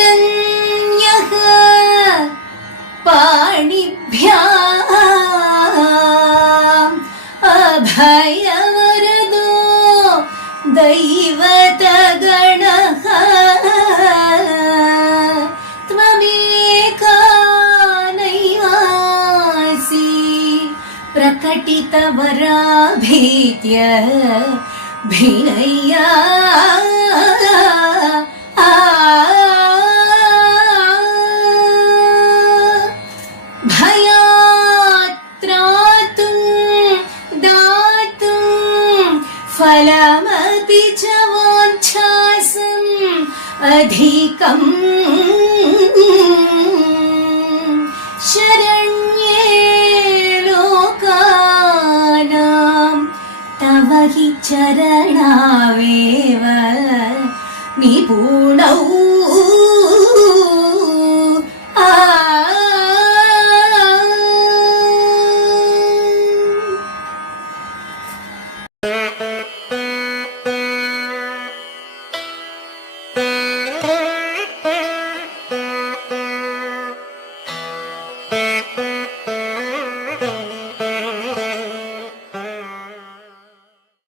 त्वदन्यः पाणिभ्याम् अभयवरदो दैवतगणः त्वमेका नैवासि प्रकटितवराभीत्य भिनय्या फलमपि च वाञ्छासम् अधिकम् शरण्ये लोकानां तव हि चरणावेव निपुणौ